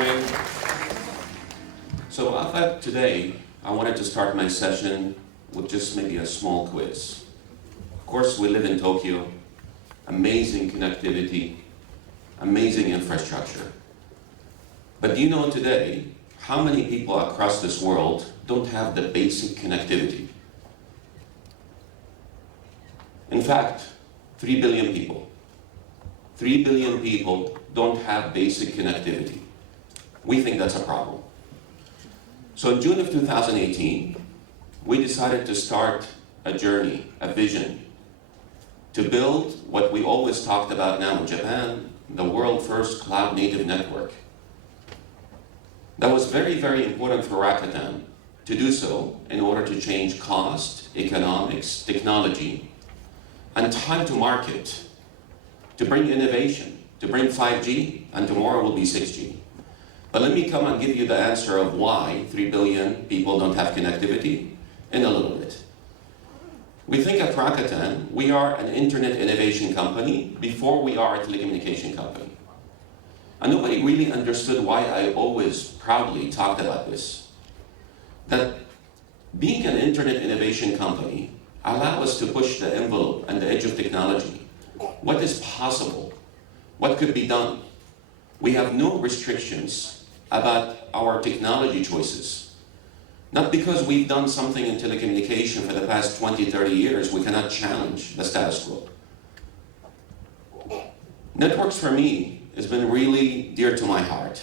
Amin. So I thought today I wanted to start my session with just maybe a small quiz. Of course, we live in Tokyo, amazing connectivity, amazing infrastructure. But do you know today how many people across this world don't have the basic connectivity? In fact, 3 billion people. 3 billion people don't have basic connectivity. We think that's a problem. So in June of 2018, we decided to start a journey, a vision, to build what we always talked about now in Japan, the world's first cloud-native network. That was very, very important for Rakuten to do so in order to change cost, economics, technology, and time to market, to bring innovation, to bring 5G, and tomorrow will be 6G. But let me come and give you the answer of why 3 billion people don't have connectivity in a little bit. We think at Rakuten, we are an internet innovation company before we are a telecommunication company. And nobody really understood why I always proudly talked about this. That being an internet innovation company allows us to push the envelope and the edge of technology. What is possible? What could be done? We have no restrictions about our technology choices. Not because we've done something in telecommunication for the past 20, 30 years, we cannot challenge the status quo. Networks for me has been really dear to my heart.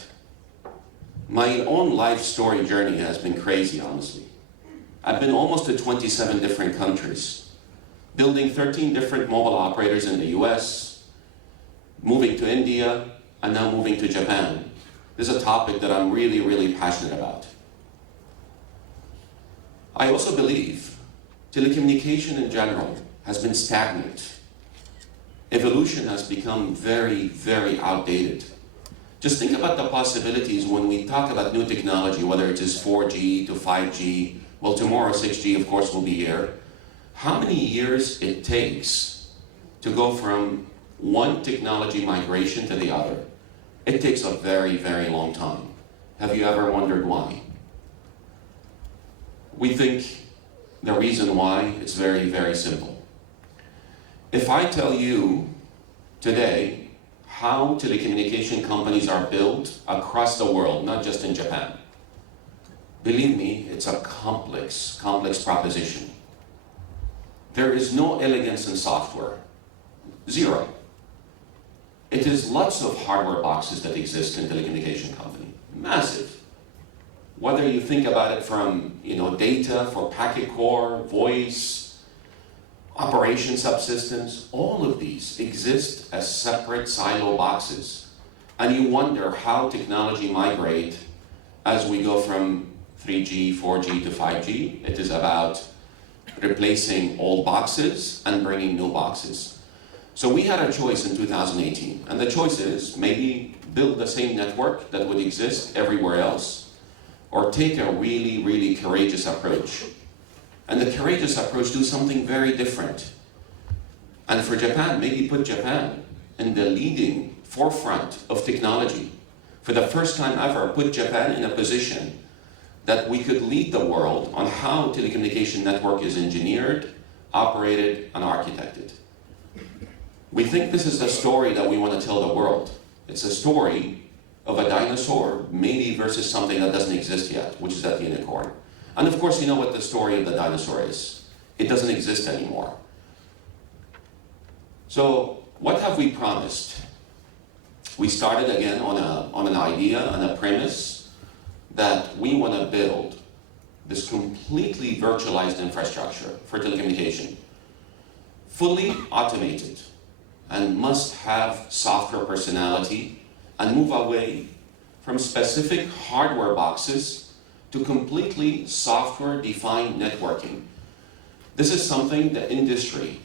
My own life story journey has been crazy, honestly. I've been almost to 27 different countries, building 13 different mobile operators in the US, moving to India, and now moving to Japan. This is a topic that I'm really, really passionate about. I also believe telecommunication in general has been stagnant. Evolution has become very, very outdated. Just think about the possibilities when we talk about new technology, whether it is 4G to 5G, well, tomorrow 6G, of course, will be here. How many years it takes to go from one technology migration to the other? It takes a very, very long time. Have you ever wondered why? We think the reason why is very, very simple. If I tell you today how telecommunication companies are built across the world, not just in Japan, believe me, it's a complex proposition. There is no elegance in software. Zero. It is lots of hardware boxes that exist in telecommunication company. Massive. Whether you think about it from data for packet core, voice, operation subsystems, all of these exist as separate silo boxes. And you wonder how technology migrate as we go from 3G, 4G to 5G. It is about replacing old boxes and bringing new boxes. So we had a choice in 2018, and the choice is maybe build the same network that would exist everywhere else, or take a really, really courageous approach. And the courageous approach, do something very different. And for Japan, maybe put Japan in the leading forefront of technology. For the first time ever, put Japan in a position that we could lead the world on how telecommunication network is engineered, operated, and architected. We think this is the story that we want to tell the world. It's a story of a dinosaur, maybe versus something that doesn't exist yet, which is that unicorn. And of course, you know what the story of the dinosaur is. It doesn't exist anymore. So what have we promised? We started again on an idea and a premise that we want to build this completely virtualized infrastructure for telecommunication, fully automated, and must have software personality, and move away from specific hardware boxes to completely software-defined networking. This is something the industry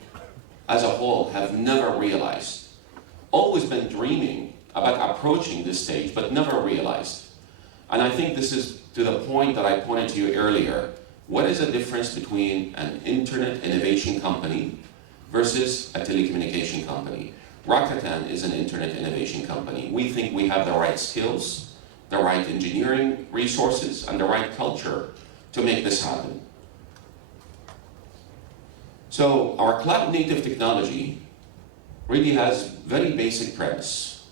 as a whole have never realized. Always been dreaming about approaching this stage, but never realized. And I think this is to the point that I pointed to you earlier. What is the difference between an internet innovation company versus a telecommunication company? Rakuten is an internet innovation company. We think we have the right skills, the right engineering resources, and the right culture to make this happen. So our cloud-native technology really has very basic premise,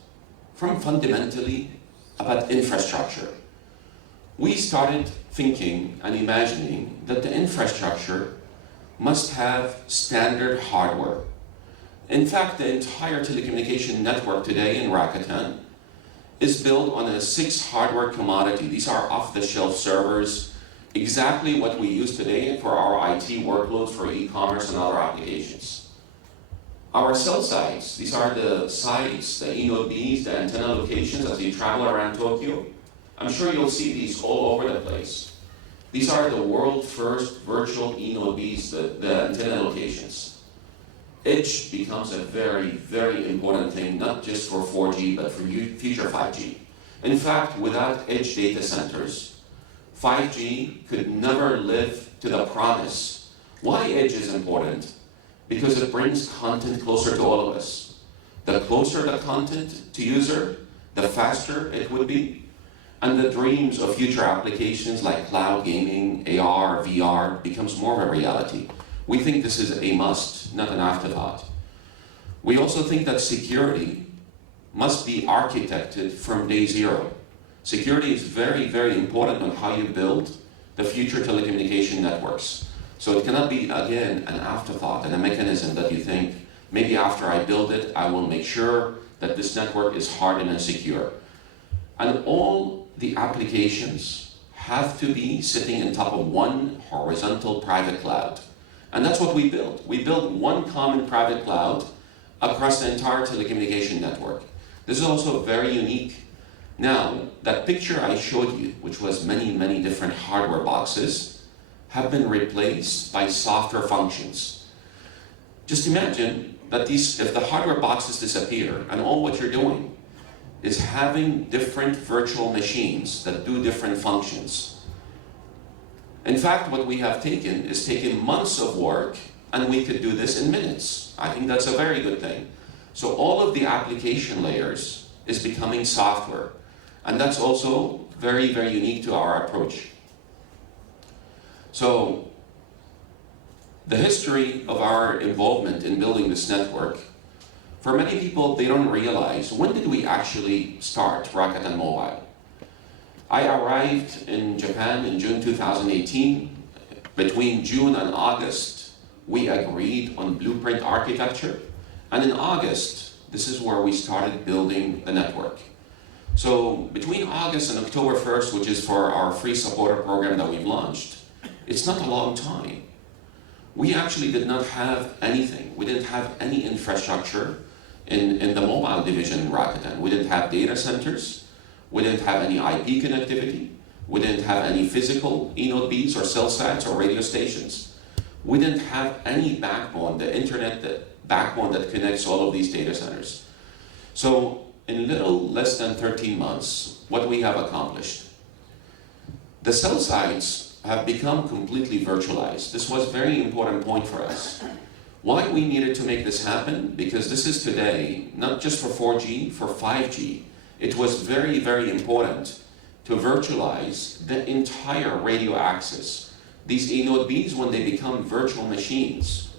from fundamentally about infrastructure. We started thinking and imagining that the infrastructure must have standard hardware. In fact, the entire telecommunication network today in Rakuten is built on a 6 hardware commodity. These are off-the-shelf servers, exactly what we use today for our IT workloads for e-commerce and other applications. Our cell sites, these are the sites, the eNodeBs, the antenna locations as you travel around Tokyo. I'm sure you'll see these all over the place. These are the world's first virtual eNodeBs, the antenna locations. Edge becomes a very, very important thing, not just for 4G, but for future 5G. In fact, without edge data centers, 5G could never live to the promise. Why edge is important? Because it brings content closer to all of us. The closer the content to user, the faster it would be. And the dreams of future applications like cloud gaming, AR, VR becomes more of a reality. We think this is a must, not an afterthought. We also think that security must be architected from day zero. Security is very, very important on how you build the future telecommunication networks. So it cannot be, again, an afterthought and a mechanism that you think, maybe after I build it, I will make sure that this network is hardened and secure. And all the applications have to be sitting on top of one horizontal private cloud. And that's what we built. We built one common private cloud across the entire telecommunication network. This is also very unique. Now, that picture I showed you, which was many, many different hardware boxes, have been replaced by software functions. Just imagine that if the hardware boxes disappear and all what you're doing is having different virtual machines that do different functions. In fact, what we have taken is taken months of work, and we could do this in minutes. I think that's a very good thing. So all of the application layers is becoming software, and that's also very, very unique to our approach. So the history of our involvement in building this network, for many people, they don't realize, when did we actually start Rakuten Mobile? I arrived in Japan in June 2018. Between June and August, we agreed on blueprint architecture. And in August, this is where we started building the network. So between August and October 1st, which is for our free supporter program that we've launched, it's not a long time. We actually did not have anything. We didn't have any infrastructure in the mobile division in Rakuten. We didn't have data centers. We didn't have any IP connectivity. We didn't have any physical eNodeBs or cell sites or radio stations. We didn't have any backbone, the internet backbone that connects all of these data centers. So in little less than 13 months, what we have accomplished. The cell sites have become completely virtualized. This was a very important point for us. Why we needed to make this happen? Because this is today, not just for 4G, for 5G. It was very, very important to virtualize the entire radio access. These eNodeBs, when they become virtual machines,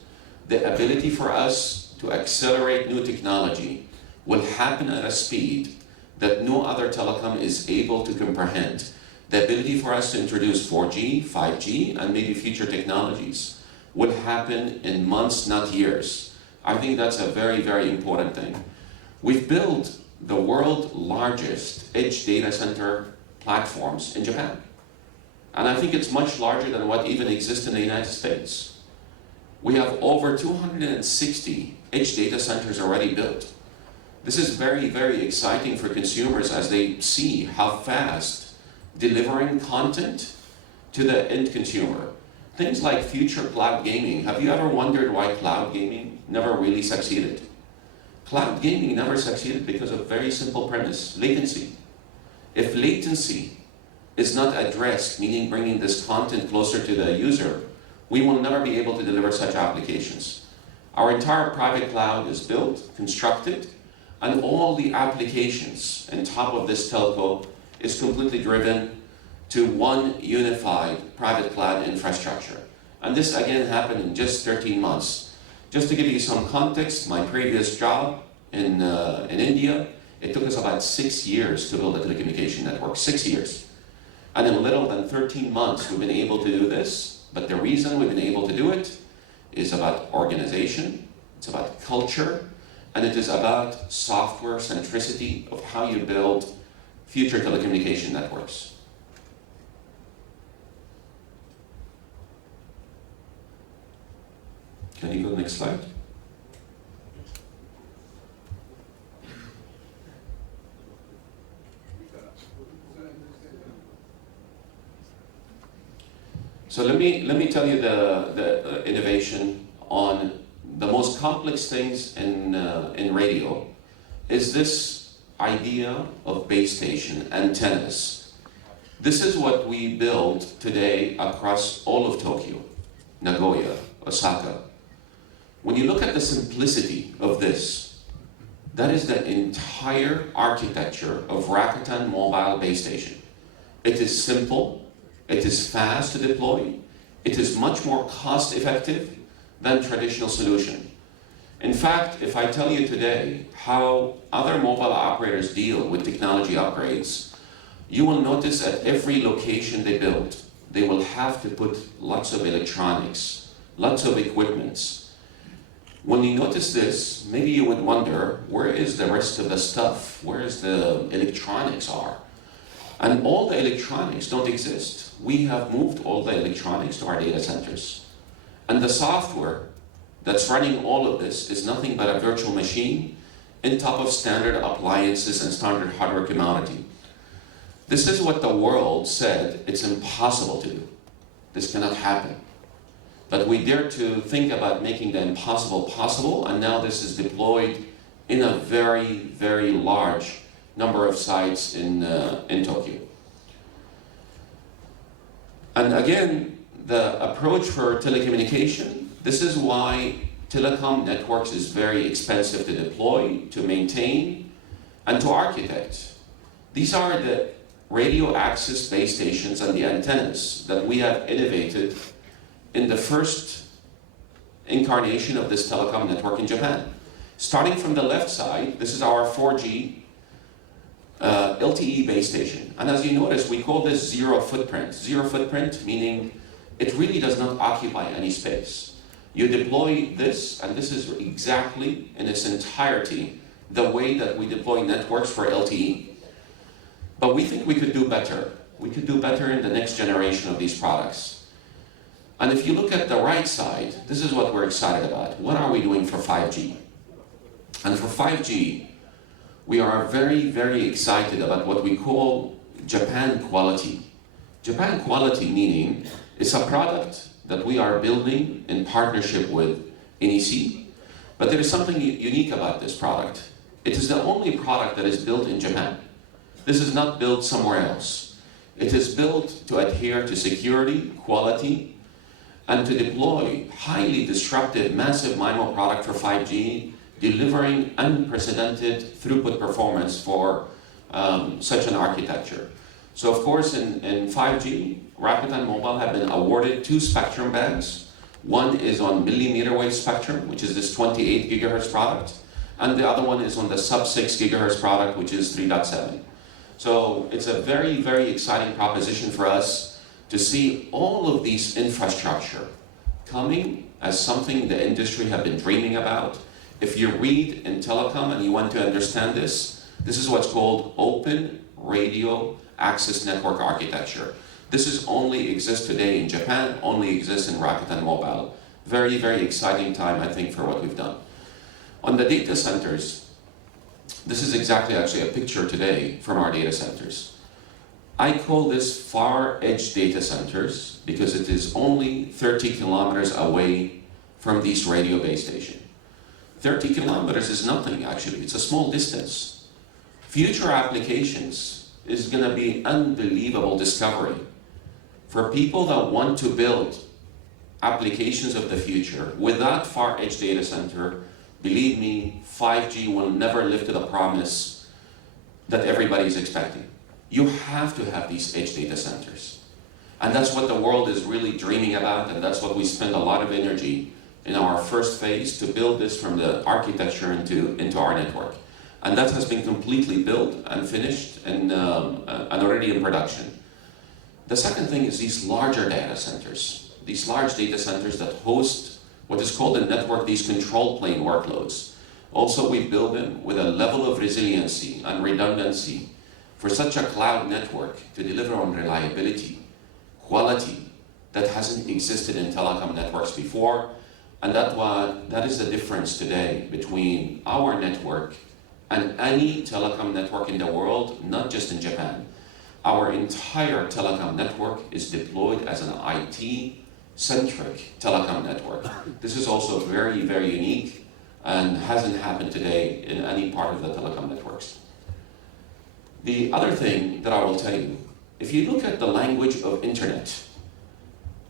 the ability for us to accelerate new technology will happen at a speed that no other telecom is able to comprehend. The ability for us to introduce 4G, 5G, and maybe future technologies will happen in months, not years. I think that's a very, very important thing. We've built the world's largest edge data center platforms in Japan. And I think it's much larger than what even exists in the United States. We have over 260 edge data centers already built. This is very, very exciting for consumers as they see how fast delivering content to the end consumer. Things like future cloud gaming. Have you ever wondered why cloud gaming never really succeeded? Cloud gaming never succeeded because of a very simple premise, latency. If latency is not addressed, meaning bringing this content closer to the user, we will never be able to deliver such applications. Our entire private cloud is built, constructed, and all the applications on top of this telco is completely driven to one unified private cloud infrastructure. And this again happened in just 13 months. Just to give you some context, my previous job in India, it took us about 6 years to build a telecommunication network, 6 years. And in little than 13 months, we've been able to do this. But the reason we've been able to do it is about organization, it's about culture, and it is about software centricity of how you build future telecommunication networks. Can you go to the next slide? So let me tell you the innovation on the most complex things in radio is this idea of base station antennas. This is what we build today across all of Tokyo, Nagoya, Osaka. When you look at the simplicity of this, that is the entire architecture of Rakuten mobile base station. It is simple. It is fast to deploy. It is much more cost effective than traditional solution. In fact, if I tell you today how other mobile operators deal with technology upgrades, you will notice at every location they build, they will have to put lots of electronics, lots of equipments. When you notice this, maybe you would wonder, where is the rest of the stuff? Where is the electronics are? And all the electronics don't exist. We have moved all the electronics to our data centers. And the software that's running all of this is nothing but a virtual machine on top of standard appliances and standard hardware commodity. This is what the world said it's impossible to do. This cannot happen. But we dare to think about making the impossible possible, and now this is deployed in a very, very large number of sites in Tokyo. And again, the approach for telecommunication, this is why telecom networks is very expensive to deploy, to maintain, and to architect. These are the radio access base stations and the antennas that we have innovated in the first incarnation of this telecom network in Japan. Starting from the left side, this is our 4G LTE base station. And as you notice, we call this zero footprint. Zero footprint meaning it really does not occupy any space. You deploy this, and this is exactly in its entirety the way that we deploy networks for LTE. But we think we could do better. We could do better in the next generation of these products. And if you look at the right side, this is what we're excited about. What are we doing for 5G? And for 5G, we are very, very excited about what we call Japan quality. Japan quality meaning it's a product that we are building in partnership with NEC, but there is something unique about this product. It is the only product that is built in Japan. This is not built somewhere else. It is built to adhere to security, quality, and to deploy highly disruptive, massive MIMO product for 5G, delivering unprecedented throughput performance for such an architecture. So of course in 5G, Rakuten Mobile have been awarded 2 spectrum bands. One is on millimeter wave spectrum, which is this 28 gigahertz product, and the other one is on the sub 6 gigahertz product, which is 3.7. So it's a very, very exciting proposition for us to see all of these infrastructure coming as something the industry have been dreaming about. If you read in telecom and you want to understand this, this is what's called open radio access network architecture. This is only exists today in Japan, only exists in Rakuten Mobile. Very, very exciting time, I think, for what we've done. On the data centers, this is exactly actually a picture today from our data centers. I call this far edge data centers because it is only 30 kilometers away from these radio base stations. 30 kilometers is nothing, actually. It's a small distance. Future applications is going to be unbelievable discovery. For people that want to build applications of the future without far edge data center, believe me, 5G will never live to the promise that everybody's expecting. you have to have these edge data centers. And that's what the world is really dreaming about, and that's what we spend a lot of energy in our first phase to build this from the architecture into our network. And that has been completely built and finished and already in production. The second thing is these larger data centers, these large data centers that host what is called in network these control plane workloads. Also, we build them with a level of resiliency and redundancy for such a cloud network to deliver on reliability, quality that hasn't existed in telecom networks before. And that is the difference today between our network and any telecom network in the world, not just in Japan. Our entire telecom network is deployed as an IT-centric telecom network. This is also very, very unique and hasn't happened today in any part of the telecom networks. The other thing that I will tell you, if you look at the language of internet,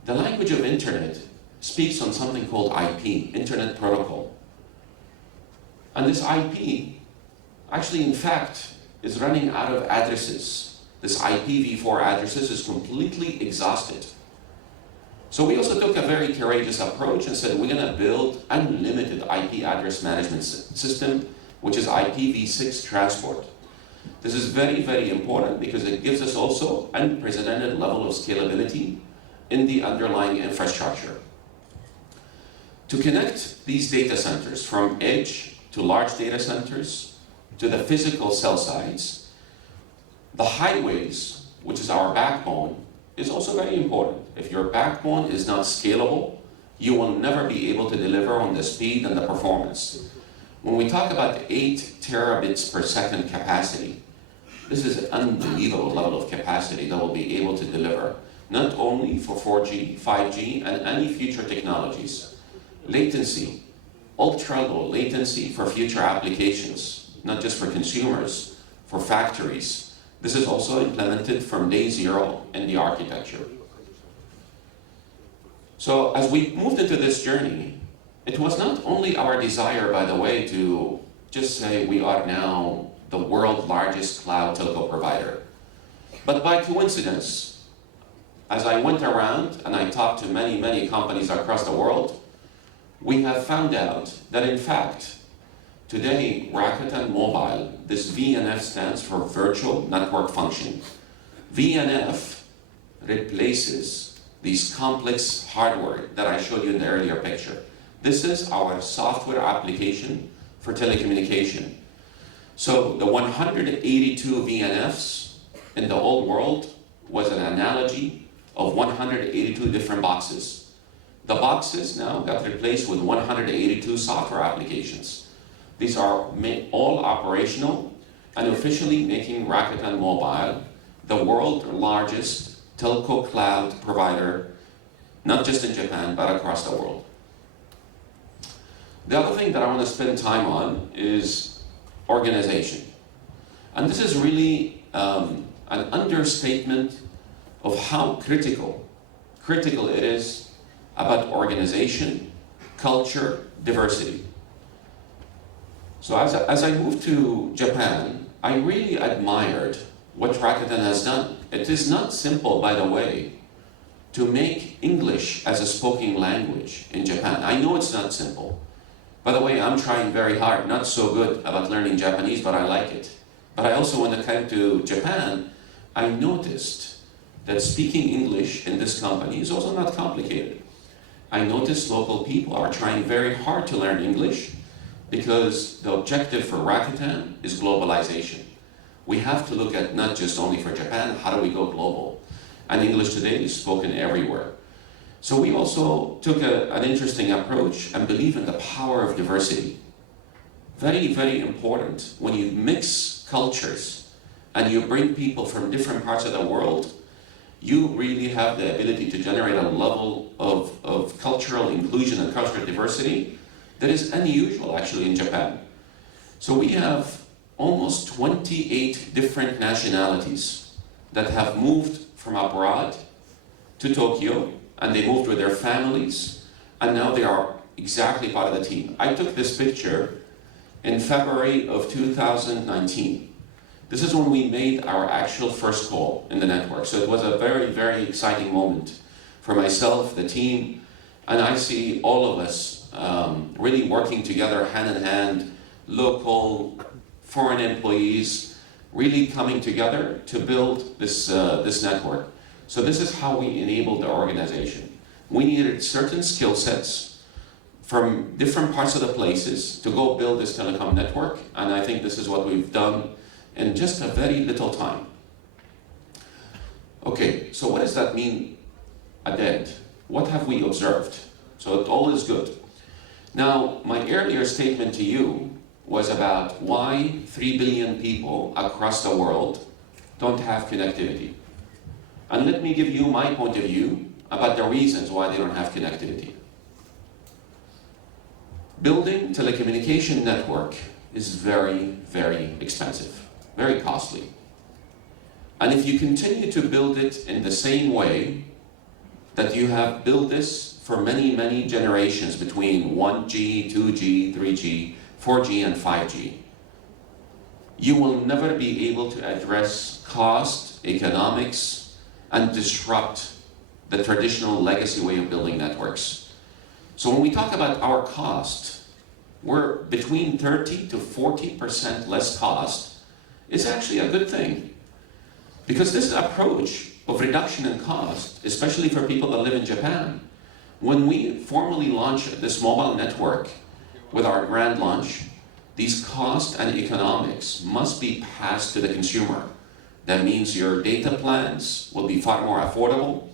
the language of internet speaks on something called IP, Internet Protocol. And this IP, actually in fact, is running out of addresses. This IPv4 addresses is completely exhausted. So we also took a very courageous approach and said we're going to build unlimited IP address management system, which is IPv6 transport. This is very, very important because it gives us also unprecedented level of scalability in the underlying infrastructure. To connect these data centers from edge to large data centers to the physical cell sites, the highways, which is our backbone, is also very important. If your backbone is not scalable, you will never be able to deliver on the speed and the performance. When we talk about 8 terabits per second capacity, this is an unbelievable level of capacity that will be able to deliver, not only for 4G, 5G, and any future technologies. Latency, ultra-low latency for future applications, not just for consumers, for factories. This is also implemented from day zero in the architecture. So as we moved into this journey, it was not only our desire, by the way, to just say we are now the world's largest cloud telco provider. But by coincidence, as I went around and I talked to many, many companies across the world, we have found out that in fact, today, Rakuten Mobile, this VNF stands for Virtual Network Function. VNF replaces these complex hardware that I showed you in the earlier picture. This is our software application for telecommunication. So the 182 VNFs in the old world was an analogy of 182 different boxes. The boxes now got replaced with 182 software applications. These are all operational and officially making Rakuten Mobile the world's largest telco cloud provider, not just in Japan, but across the world. The other thing that I want to spend time on is organization. And this is really an understatement of how critical it is about organization, culture, diversity. So as I moved to Japan, I really admired what Rakuten has done. It is not simple, by the way, to make English as a spoken language in Japan. I know it's not simple. By the way, I'm trying very hard, not so good about learning Japanese, but I like it. But I also, when I came to Japan, I noticed that speaking English in this company is also not complicated. I noticed local people are trying very hard to learn English because the objective for Rakuten is globalization. We have to look at not just only for Japan, how do we go global? And English today is spoken everywhere. So we also took an interesting approach and believe in the power of diversity. Very, very important. When you mix cultures and you bring people from different parts of the world, you really have the ability to generate a level of cultural inclusion and cultural diversity that is unusual actually in Japan. So we have almost 28 different nationalities that have moved from abroad to Tokyo, and they moved with their families, and now they are exactly part of the team. I took this picture in February of 2019. This is when we made our actual first call in the network. So it was a very, very exciting moment for myself, the team, and I see all of us really working together hand in hand, local, foreign employees, really coming together to build this network. So this is how we enabled the organization. We needed certain skill sets from different parts of the places to go build this telecom network, and I think this is what we've done in just a very little time. Okay, so what does that mean ahead? What have we observed? So all is good. Now, my earlier statement to you was about why 3 billion people across the world don't have connectivity. And let me give you my point of view about the reasons why they don't have connectivity. Building telecommunication network is very, very expensive, very costly. And if you continue to build it in the same way that you have built this for many, many generations between 1G, 2G, 3G, 4G, and 5G, you will never be able to address cost, economics, and disrupt the traditional legacy way of building networks. So when we talk about our cost, we're between 30 to 40% less cost is actually a good thing. Because this approach of reduction in cost, especially for people that live in Japan, when we formally launch this mobile network with our grand launch, these costs and economics must be passed to the consumer. That means your data plans will be far more affordable.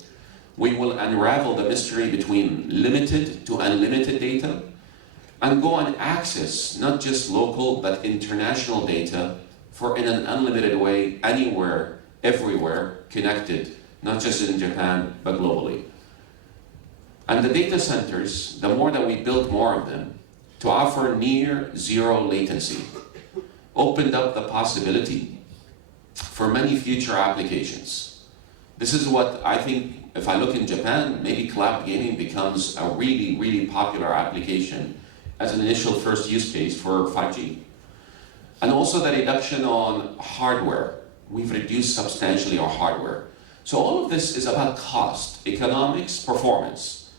We will unravel the mystery between limited to unlimited data and go and access not just local but international data in an unlimited way, anywhere, everywhere, connected, not just in Japan but globally. And the data centers, the more that we build more of them, to offer near zero latency, opened up the possibility for many future applications. This is what I think, if I look in Japan, maybe cloud gaming becomes a really, really popular application as an initial first use case for 5G. And also the reduction on hardware. We've reduced substantially our hardware. So all of this is about cost, economics, performance.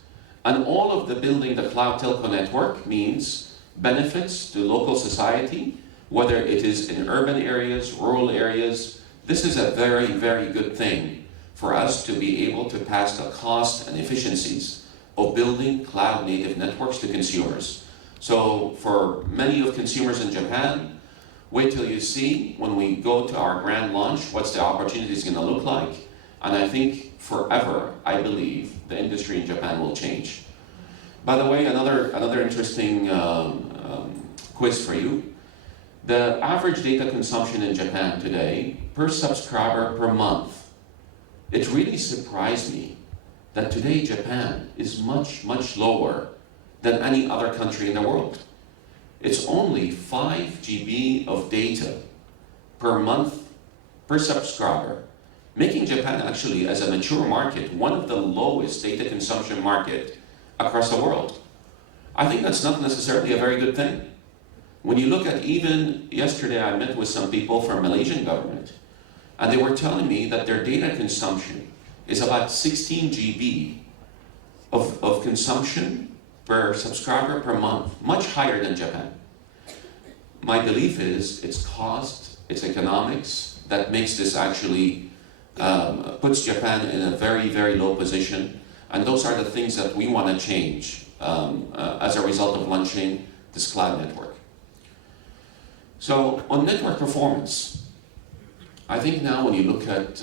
And all of the building the cloud telco network means benefits to local society, whether it is in urban areas, rural areas. This is a very, very good thing for us to be able to pass the cost and efficiencies of building cloud native networks to consumers. So for many of consumers in Japan, wait till you see when we go to our grand launch, what's the opportunity is going to look like. And I think forever, I believe, the industry in Japan will change. By the way, another interesting quiz for you. The average data consumption in Japan today, per subscriber per month, it really surprised me that today Japan is much, much lower than any other country in the world. It's only 5 GB of data per month per subscriber, making Japan actually, as a mature market, one of the lowest data consumption market across the world. I think that's not necessarily a very good thing. When you look at, even yesterday I met with some people from Malaysian government, and they were telling me that their data consumption is about 16 GB of consumption per subscriber per month, much higher than Japan. My belief is it's cost, it's economics that makes this actually, puts Japan in a very, very low position. And those are the things that we want to change as a result of launching this cloud network. So on network performance, I think now when you look at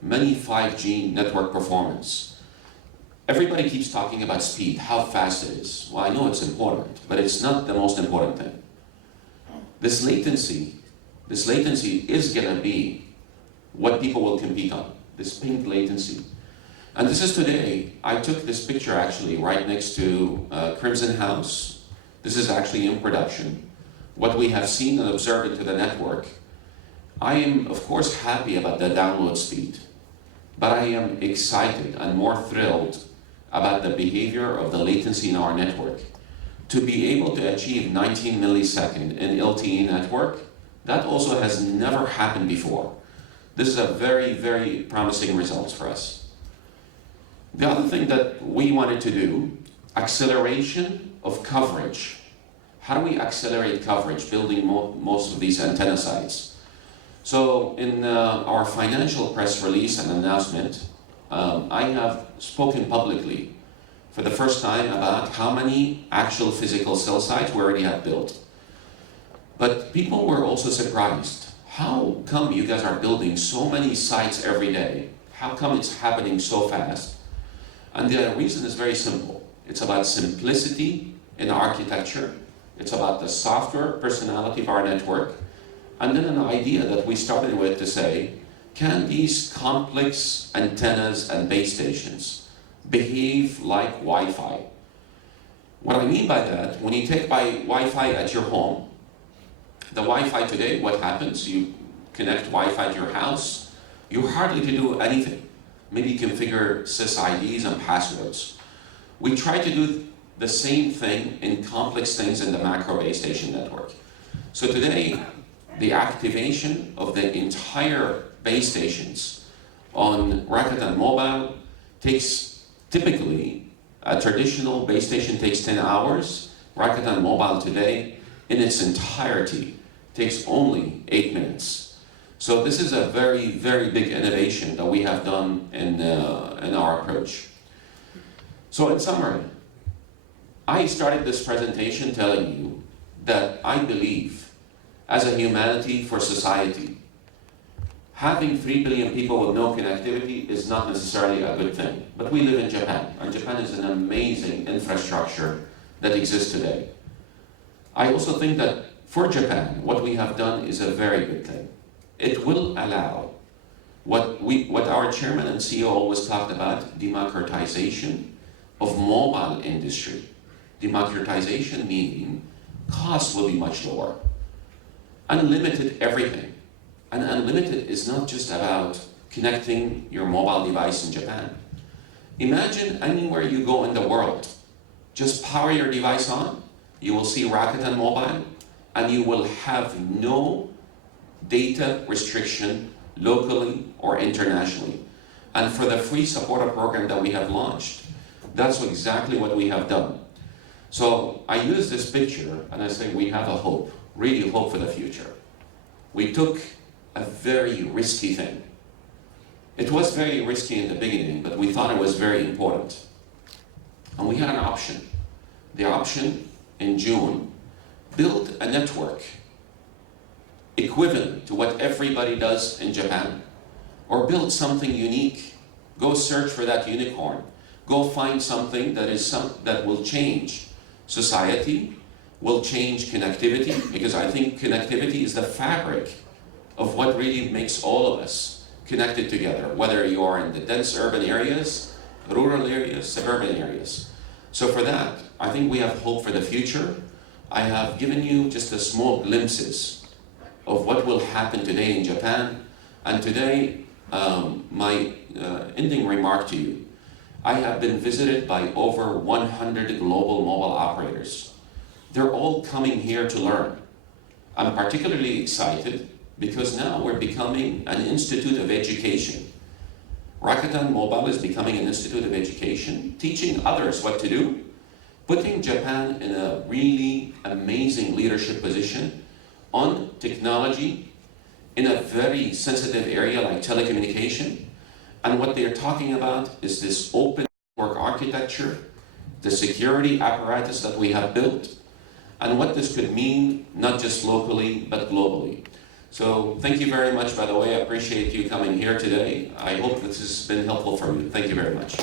many 5G network performance, everybody keeps talking about speed, how fast it is. Well, I know it's important, but it's not the most important thing. This latency is going to be what people will compete on, this ping latency. And this is today, I took this picture actually right next to Crimson House. This is actually in production. What we have seen and observed into the network, I am of course happy about the download speed, but I am excited and more thrilled about the behavior of the latency in our network. To be able to achieve 19 millisecond in LTE network, That also has never happened before. This is a very, very promising result for us. The other thing that we wanted to do, acceleration of coverage. How do we accelerate coverage, building most of these antenna sites? So in our financial press release and announcement, I have spoken publicly for the first time about how many actual physical cell sites we already have built. But people were also surprised. How come you guys are building so many sites every day? How come it's happening so fast? And the reason is very simple. It's about simplicity in architecture. It's about the software personality of our network. And then an idea that we started with to say, can these complex antennas and base stations behave like Wi-Fi? What I mean by that, when you take by Wi-Fi at your home, the Wi-Fi today, what happens? You connect Wi-Fi to your house, you hardly to do anything. Maybe configure sysids and passwords. We try to do the same thing in complex things in the macro base station network. So today, the activation of the entire base stations on Rakuten Mobile takes typically, a traditional base station takes 10 hours. Rakuten Mobile today, in its entirety, takes only 8 minutes. So this is a very, very big innovation that we have done in our approach. So in summary, I started this presentation telling you that I believe, as a humanity for society, having 3 billion people with no connectivity is not necessarily a good thing. But we live in Japan, and Japan is an amazing infrastructure that exists today. I also think that for Japan, what we have done is a very good thing. It will allow what our chairman and CEO always talked about, democratization of mobile industry. Democratization meaning costs will be much lower. Unlimited everything. And unlimited is not just about connecting your mobile device in Japan. Imagine anywhere you go in the world, just power your device on, you will see Rakuten Mobile, and you will have no data restriction locally or internationally. And for the free supporter program that we have launched, that's exactly what we have done. So I use this picture and I say we have a hope, really hope for the future. We took a very risky thing. It was very risky in the beginning, but we thought it was very important. And we had an option. The option in June, build a network equivalent to what everybody does in Japan, or build something unique. Go search for that unicorn. Go find something that will change society, will change connectivity, because I think connectivity is the fabric of what really makes all of us connected together, whether you are in the dense urban areas, rural areas, suburban areas. So for that, I think we have hope for the future. I have given you just a small glimpses of what will happen today in Japan. And today, my ending remark to you, I have been visited by over 100 global mobile operators. They're all coming here to learn. I'm particularly excited because now we're becoming an institute of education. Rakuten Mobile is becoming an institute of education, teaching others what to do, putting Japan in a really amazing leadership position on technology in a very sensitive area like telecommunication. And what they're talking about is this open network architecture, the security apparatus that we have built, and what this could mean, not just locally, but globally. So thank you very much, by the way. I appreciate you coming here today. I hope this has been helpful for you. Thank you very much.